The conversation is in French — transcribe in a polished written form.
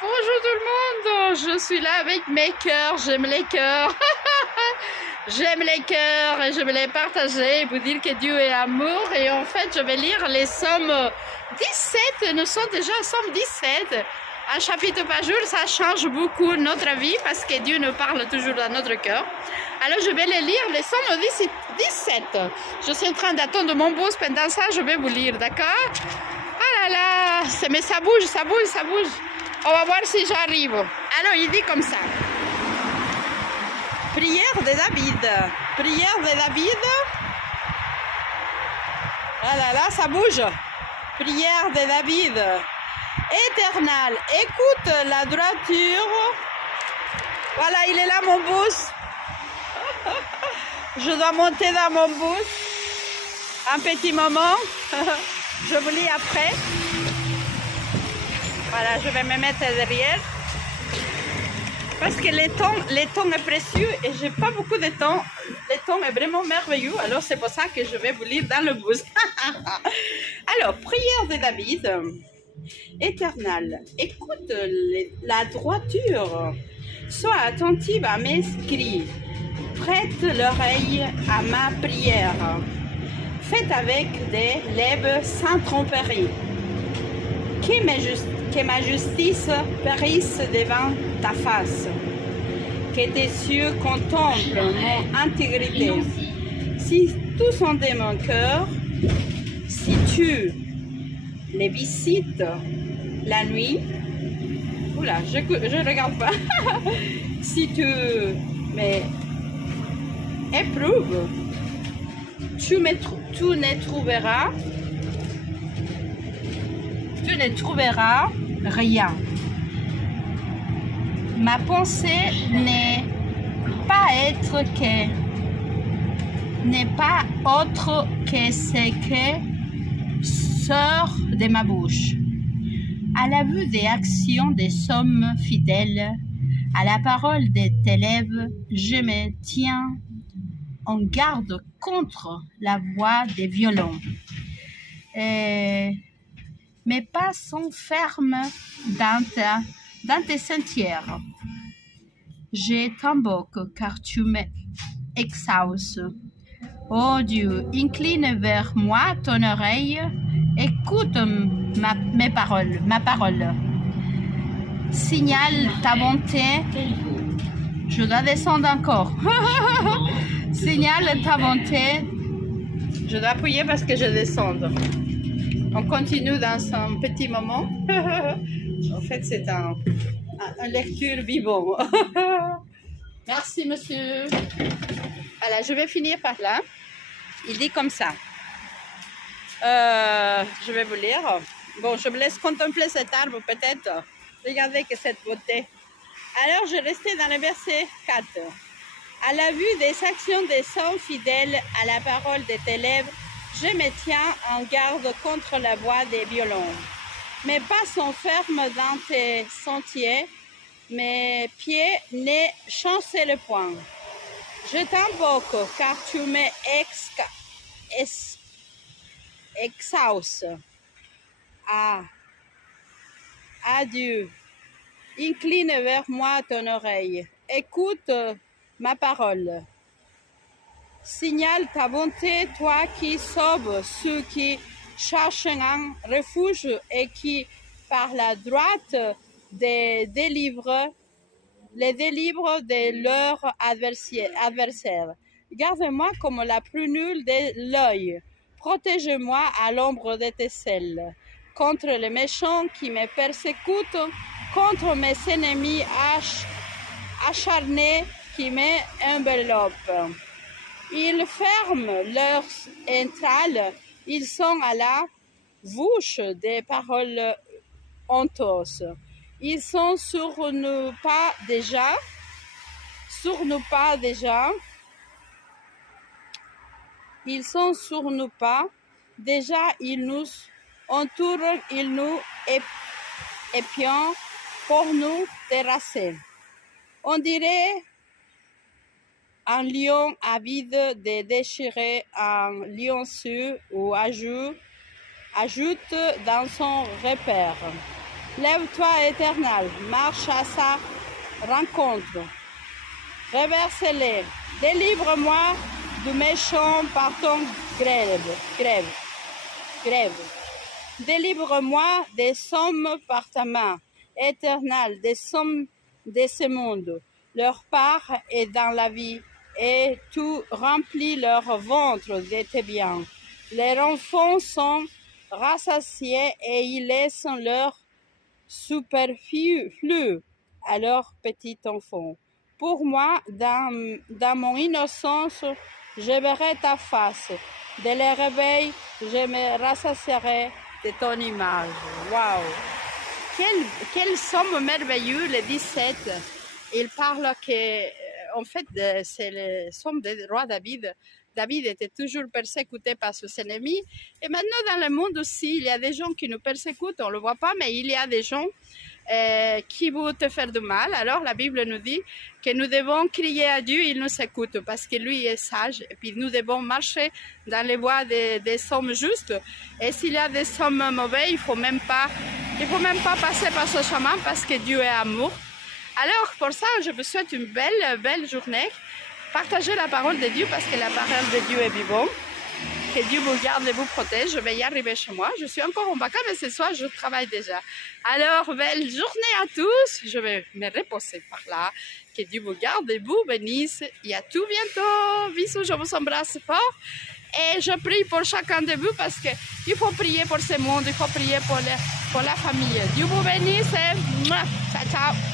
Bonjour tout le monde, je suis là avec mes cœurs, j'aime les cœurs. J'aime les cœurs et je vais les partager, vous dire que Dieu est amour. Et en fait, je vais lire les Psaumes 17, nous sommes déjà au Psaume 17. Un chapitre par jour, ça change beaucoup notre vie parce que Dieu nous parle toujours dans notre cœur. Alors je vais les lire, les Psaumes 17. Je suis en train d'attendre mon bus, pendant ça je vais vous lire, d'accord? Ah là là, mais ça bouge, ça bouge, ça bouge. On va voir si j'arrive. Alors il dit comme ça. Prière de David. Prière de David. Ah là là, ça bouge. Prière de David. Éternel, écoute la droiture. Voilà, il est là mon bus. Je dois monter dans mon bus. Un petit moment. Je vous lis après. Voilà, je vais me mettre derrière. Parce que le temps est précieux et j'ai pas beaucoup de temps. Le temps est vraiment merveilleux. Alors c'est pour ça que je vais vous lire dans le bus. Alors, prière de David. Éternel, écoute la droiture. Sois attentive à mes cris. Prête l'oreille à ma prière. Faites avec des lèvres sans tromperie. Que ma justice périsse devant ta face. Que tes cieux contemplent mon intégrité. Si tous sont de mon cœur, si tu les visites la nuit, oula, je regarde pas. Si tu m'éprouves, tu ne trouveras rien. Ma pensée n'est pas autre que ce que sort de ma bouche. À la vue des actions des hommes fidèles, à la parole de tes lèvres, je me tiens en garde contre la voix des violents. Mes pas sont fermes dans tes sentiers. Je t'invoque car tu m'exauces. Ô Dieu, incline vers moi ton oreille, écoute ma parole. Signale ta bonté. Je dois descendre encore. Signale ta bonté. Je dois appuyer parce que je descends. On continue dans un petit moment. En fait, c'est une lecture vivante. Merci, monsieur. Voilà, je vais finir par là. Il dit comme ça. Je vais vous lire. Bon, je me laisse contempler cet arbre peut-être. Regardez que cette beauté. Alors, je restais dans le verset 4. À la vue des actions des hommes fidèles à la parole de tes lèvres, je me tiens en garde contre la voix des violents. Mes pas sont fermes dans tes sentiers, mes pieds ne chancellent point. Je t'invoque car tu m'exauces. Adieu. Incline vers moi ton oreille. Écoute ma parole. Signale ta bonté, toi qui sauves ceux qui cherchent un refuge et qui, par la droite, les délivre de leurs adversaires. Garde-moi comme la plus nulle de l'œil. Protège-moi à l'ombre de tes ailes. Contre les méchants qui me persécutent, contre mes ennemis acharnés qui m'enveloppent. Ils ferment leurs entrailles, ils sont à la bouche des paroles honteuses. Ils sont sur nous pas déjà. Ils sont sur nous pas. Déjà, ils nous entourent, ils nous épient pour nous terrasser. On dirait un lion avide de déchirer un lionceau ou ajoute dans son repère. Lève-toi, Éternel, marche à sa rencontre. Reverse-les. Délivre-moi du méchant par ton grève. Délivre-moi des sommes par ta main, Éternel, des sommes de ce monde. Leur part est dans la vie, et tu remplis leur ventre de tes biens. Leurs enfants sont rassasiés et ils laissent leur superflu à leurs petits enfants. Pour moi, dans mon innocence, je verrai ta face. Dès le réveil, je me rassasierai de ton image. Waouh! Quel somme merveilleux, le 17. Il parle que, en fait, c'est le somme du roi David. David était toujours persécuté par ses ennemis. Et maintenant, dans le monde aussi, il y a des gens qui nous persécutent, on ne le voit pas, mais il y a des gens qui vont te faire du mal. Alors, la Bible nous dit que nous devons crier à Dieu, il nous écoute, parce que lui est sage. Et puis, nous devons marcher dans les voies des hommes justes. Et s'il y a des hommes mauvais, il ne faut même pas passer par ce chemin, parce que Dieu est amour. Alors, pour ça, je vous souhaite une belle journée. Partagez la parole de Dieu parce que la parole de Dieu est vivante. Que Dieu vous garde et vous protège. Je vais y arriver chez moi. Je suis encore en vacances, mais ce soir, je travaille déjà. Alors, belle journée à tous. Je vais me reposer par là. Que Dieu vous garde et vous bénisse. Et à tout bientôt. Bisous, je vous embrasse fort. Et je prie pour chacun de vous parce qu'il faut prier pour ce monde. Il faut prier pour la famille. Dieu vous bénisse et ciao, ciao.